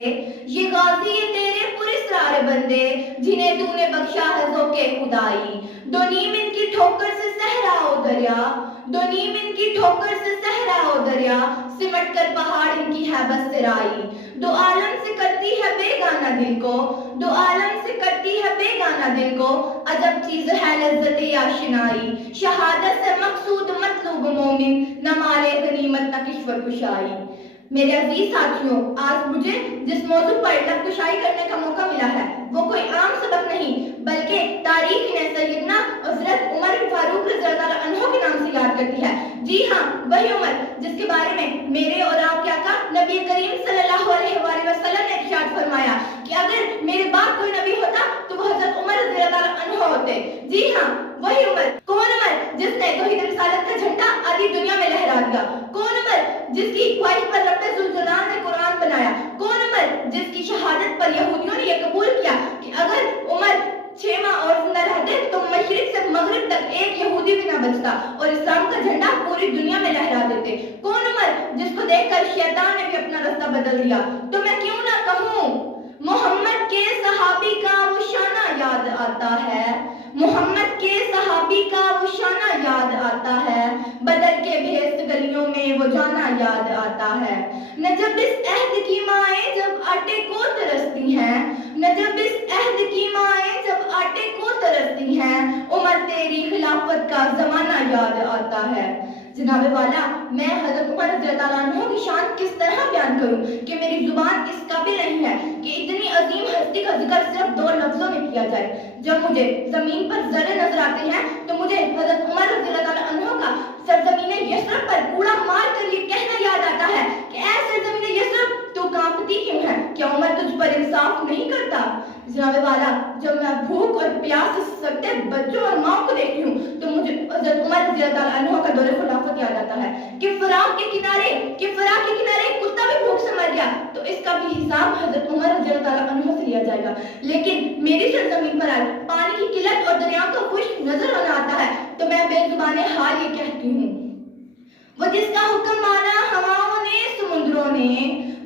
یہ غازی یہ تیرے پراسرار بندے جنہیں تو نے بخشا ہے ذوقِ خدائی. دو نیم ان کی ٹھوکر سے صحرا و دریا، دو نیم ان کی ٹھوکر سے صحرا و دریا، سمٹ کر پہاڑ ان کی ہے بس سرائی. دو عالم سے کرتی ہے بیگانہ دل کو، دو عالم سے کرتی ہے بیگانہ دل کو، عجب چیز ہے لذت آشنائی. شہادت سے مقصود مطلوب مومن، نہ مال غنیمت نہ کشور کشائی. میرے عزیز ساتھیوں، آج مجھے جس موضوع پر لب کشائی کرنے کا موقع ملا ہے وہ کوئی عام سبق نہیں بلکہ تاریخ نے سیدنا حضرت عمر فاروق رضی اللہ عنہ کے نام سے یاد کرتی ہے. جی ہاں، وہی عمر جس کے بارے میں میرے اور آپ کے آقا نبی کریم صلی اللہ علیہ وآلہ وسلم نے ارشاد فرمایا کہ اگر میرے بعد کوئی نبی ہوتا تو وہ حضرت عمر رضی اللہ عنہ ہوتے. جی ہاں، وہی عمر. کون عمر جس نے توحید رسالت کا جھنڈا آدھی دنیا میں لہرا دیا؟ کون عمر جس کی خواہش پر رب ذوالجلال نے قرآن بنایا؟ کون عمر جس کی شہادت پر یہودیوں نے یہ قبول کیا کہ اگر عمر 6 ماہ اور زندہ رہتے تو مشرق سے مغرب تک ایک یہودی بھی نہ بچتا اور اسلام کا جھنڈا پوری دنیا میں لہرا دیتے؟ کون عمر جس کو دیکھ کر شیطان نے بھی اپنا راستہ بدل دیا؟ تو میں کیوں نہ کہوں محمد کے صحابی کا وہ شانہ یاد آتا ہے، محمد کے صحابی کا وہ شانہ یاد آتا ہے، بدر کے بھیس گلیوں میں وہ جانا یاد آتا ہے. نہ جب اس عہد کی مائیں جب آٹے کو ترستی ہیں، نہ جب اس عہد کی مائیں جب آٹے کو ترستی ہیں، عمر تیری خلافت کا زمانہ یاد آتا ہے. جناب والا، میں حضرت عمر رضی اللہ عنہ کی شان کس طرح بیان کروں کہ میری زبان اس قابل نہیں ہے کہ اتنی عظیم ہستی کا ذکر صرف 2 لفظوں میں کیا جائے. جب مجھے زمین پر ذرے نظر آتے ہیں تو مجھے حضرت عمر رضی اللہ عنہ کا سرزمین یثرب پر کوڑا مار کر یہ کہنا یاد آتا ہے کہ اے سرزمین یثرب تو کانپتی کیوں ہے؟ کیا عمر تجھ پر انصاف نہیں کرتا؟ جناب والا، جب میں بھوک اور پیاس سے سکتے بچوں اور ماں کو دیکھتی ہوں تو مجھے حضرت عمر رضی اللہ عنہ کا دور خلافت یاد آتا ہے کہ فراق کے کنارے ایک کتا بھی بھوک سے مر گیا تو اس کا بھی حساب حضرت عمر رضی اللہ عنہ سے لیا جائے گا. لیکن میری سرزمین پر آئے پانی کی قلت اور دریا کا خشک نظر آتا ہے تو میں بے زبان حال یہ کہتی ہوں، وہ جس کا حکم مانا ہواؤں نے سمندروں نے،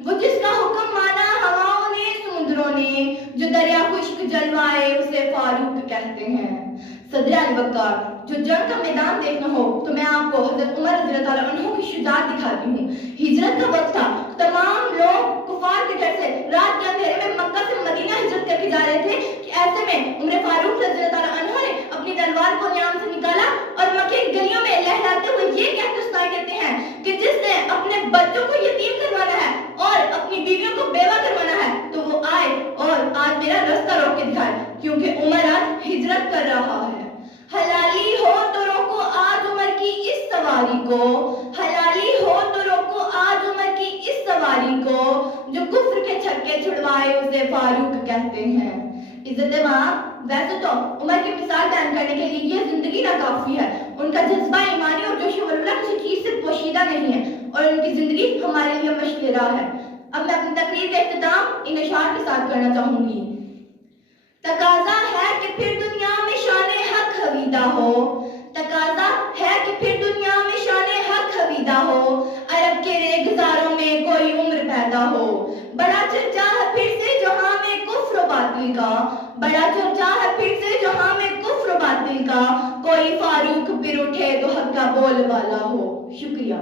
وہ جس کا حکم مانا ہواؤں نے سمندروں نے، جو دریا خشک جلوائے اسے فاروق کہتے ہیں. صدر علی وقار، جو جنگ کا میدان دیکھنا ہو تو میں آپ کو حضرت عمر رضی اللہ عنہ کی شجاعت دکھاتی ہوں. ہجرت کا وقت تھا، تمام لوگ کفار کے ڈر سے رات کے اندھیرے میں مکہ سے مدینہ ہجرت کر کے جا رہے تھے کہ ایسے میں عمر فاروق رضی اللہ عنہ نے اپنی تلوار کو نیام سے نکالا اور مکے کی گلیوں میں لہراتے ہوئے یہ کہتے سنائی دیتے ہیں کہ جس نے اپنے بچوں کو یتیم کروانا ہے اور اپنی بیویوں کو بیوہ کروانا ہے تو وہ آئے اور آج میرا راستہ روک کے دکھائے، کیونکہ عمر آج ہجرت کر رہا ہے. حلالی ہو تو روکو آج عمر کی اس سواری کو، حلالی ہو تو روکو آج عمر کی اس سواری کو، جو کفر کے چھکے چھڑوائے اسے فاروق کہتے ہیں. عزت ماں، ویسے تو عمر کی مثال بیان کرنے کے لیے یہ زندگی ناکافی ہے. ان کا جذبہ ایمانی اور جوش و ولولہ کسی چیز سے پوشیدہ نہیں ہے اور ان کی زندگی ہمارے لیے مشق راہ ہے. اب میں اپنی تقریر کا اختتام ان اشعار کے ساتھ کرنا چاہوں گی. تقاضا ہے کہ پھر دنیا میں شان حق حویدہ ہو، تقاضا ہے کہ پھر دنیا میں شان حق حویدہ ہو، عرب کے ریگزاروں میں کوئی عمر پیدا ہو. بڑا چرچا ہے پھر سے جہاں میں کفر و باطل کا، بڑا چرچا ہے پھر سے جہاں میں کفر و باطل کا، کوئی فاروق پھر اٹھے تو حق کا بول والا ہو. شکریہ.